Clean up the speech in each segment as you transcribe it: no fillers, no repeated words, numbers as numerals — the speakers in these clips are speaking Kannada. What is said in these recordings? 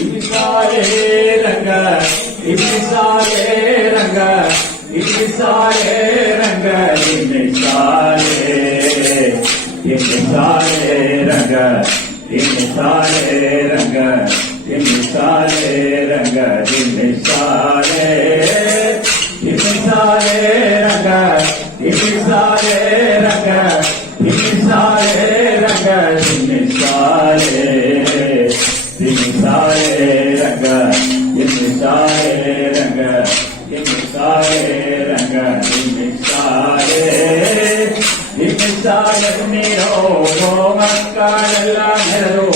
इसारे रंग इसारे रंग इसारे रंग इसारे रंग इसारे रंग इसारे रंग इसारे इसारे रंग इसारे रंग इसारे रंग इसारे सारे रंग सारे रंग सारे रंग सारे सारे नीरो गोमक्काल नेरो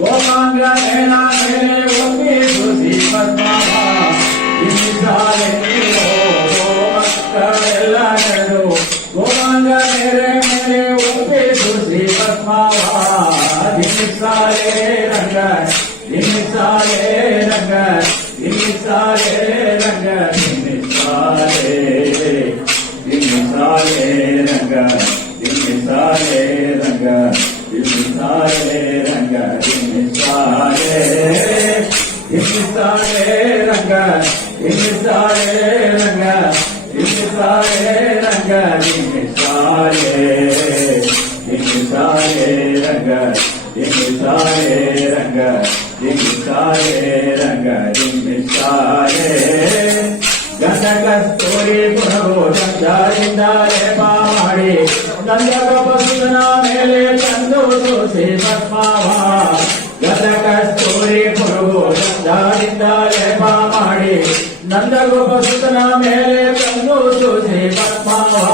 गोमांग नेना मेरे ओपी सुसी पद्मा सारे नीरो गोमक्काल नेरो गोमांग मेरे ओपी सुसी पद्मा सारे रंग सारे रंग सारे रंग सारे सारे रंग सारे रंग सारे रंग सारे सारे रंग सारे रंग सारे रंग सारे सारे रंग सारे रंग सारे रंग सारे गंध कस्तूरी गुणगो संचारिंदारे पावाड़ी गंध गोपसुतन मेले चंदो तुलसी पद्मावा गंध कस्तूरी गुणगो संचारिंदारे पावाड़ी नंद गोपसुतन मेले चंदो तुलसी पद्मावा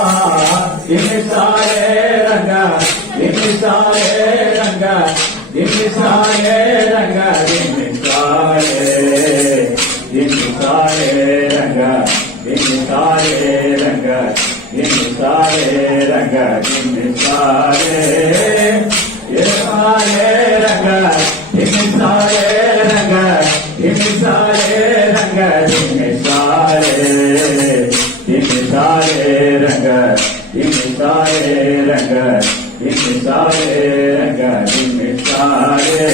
सारे रंग सारे रंग सारे रंग सारे सारे रंग सारे रंग सारे रंग सारे सारे रंग सारे रंग सारे रंग सारे सारे रंग सारे रंग सारे रंग सारे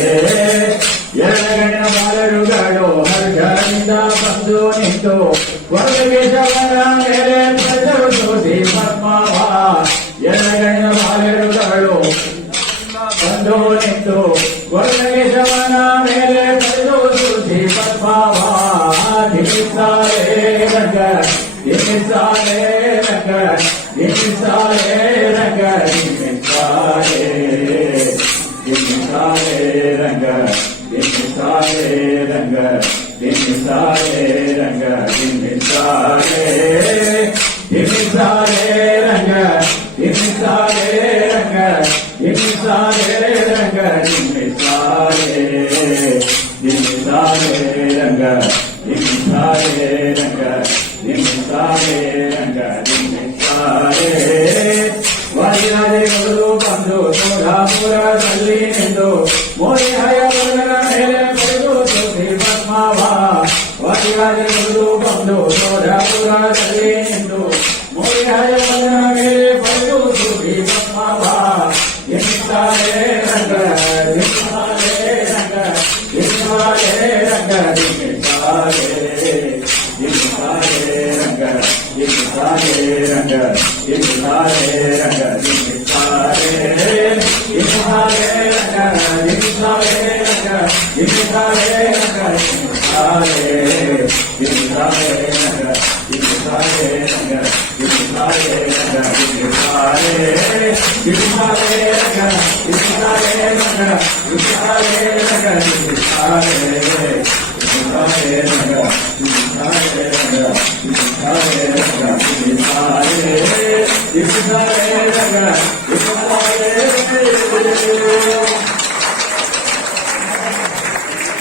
ಎರಡಗಣ್ಣ ಬಾಲರುಗಳು ಹರ್ಷದಿಂದ ಬಂದು ನಿಂತು ವರ್ಗೇಶವರ ಮೇಲೆ ಪ್ರಜರು ಸೋಸಿ ಪದ್ಮಾವ ಎರಡಗಣ್ಣ ಬಾಲರುಗಳು ಬಂದು ನಿಂತು ವರ್ಗೇಶವನ ಮೇಲೆ ಪ್ರಜರು ಸೋಸಿ ಪದ್ಮಾವ ಸಾರೆ ರಂಗ ಸಾರೆ ರಂಗ ಸಾರೆ ರಂಗ ಸಾರೆ सारे रंग सारे रंग सारे रंग सारे सारे रंग सारे रंग सारे रंग सारे सारे रंग सारे रंग सारे रंग सारे ವಾದಿರಾಜರು ಬಂದು ಸೋಢಾಪುರದಲ್ಲಿ ನಿಂದು ಮೋರಿ ಹಯವರ್ಗನ ಮೇಲೆ ಪಡೆದು ಸೋಸಿ ಪದ್ಮಾವ ವಾದಿರಾಜರು ಬಂದು ಸೋಢಾಪುರದಲ್ಲಿ ನಿಂದು ಮೋರಿ ಹಯವರ್ಗನ ಮೇಲೆ ಪಡೆದು ಸೋಸಿ ಪದ್ಮಾವ ಸಾರೆ ರಂಗ ಸಾರೆ ರಂಗ ಸಾರೆ ರಂಗ ಸಾರೆ सारे रंग सारे रंग सारे रंग सारे सारे रंग सारे रंग सारे रंग सारे सारे रंग सारे रंग सारे रंग सारे सारे रंग सारे रंग सारे रंग सारे सारे रंग सारे रंग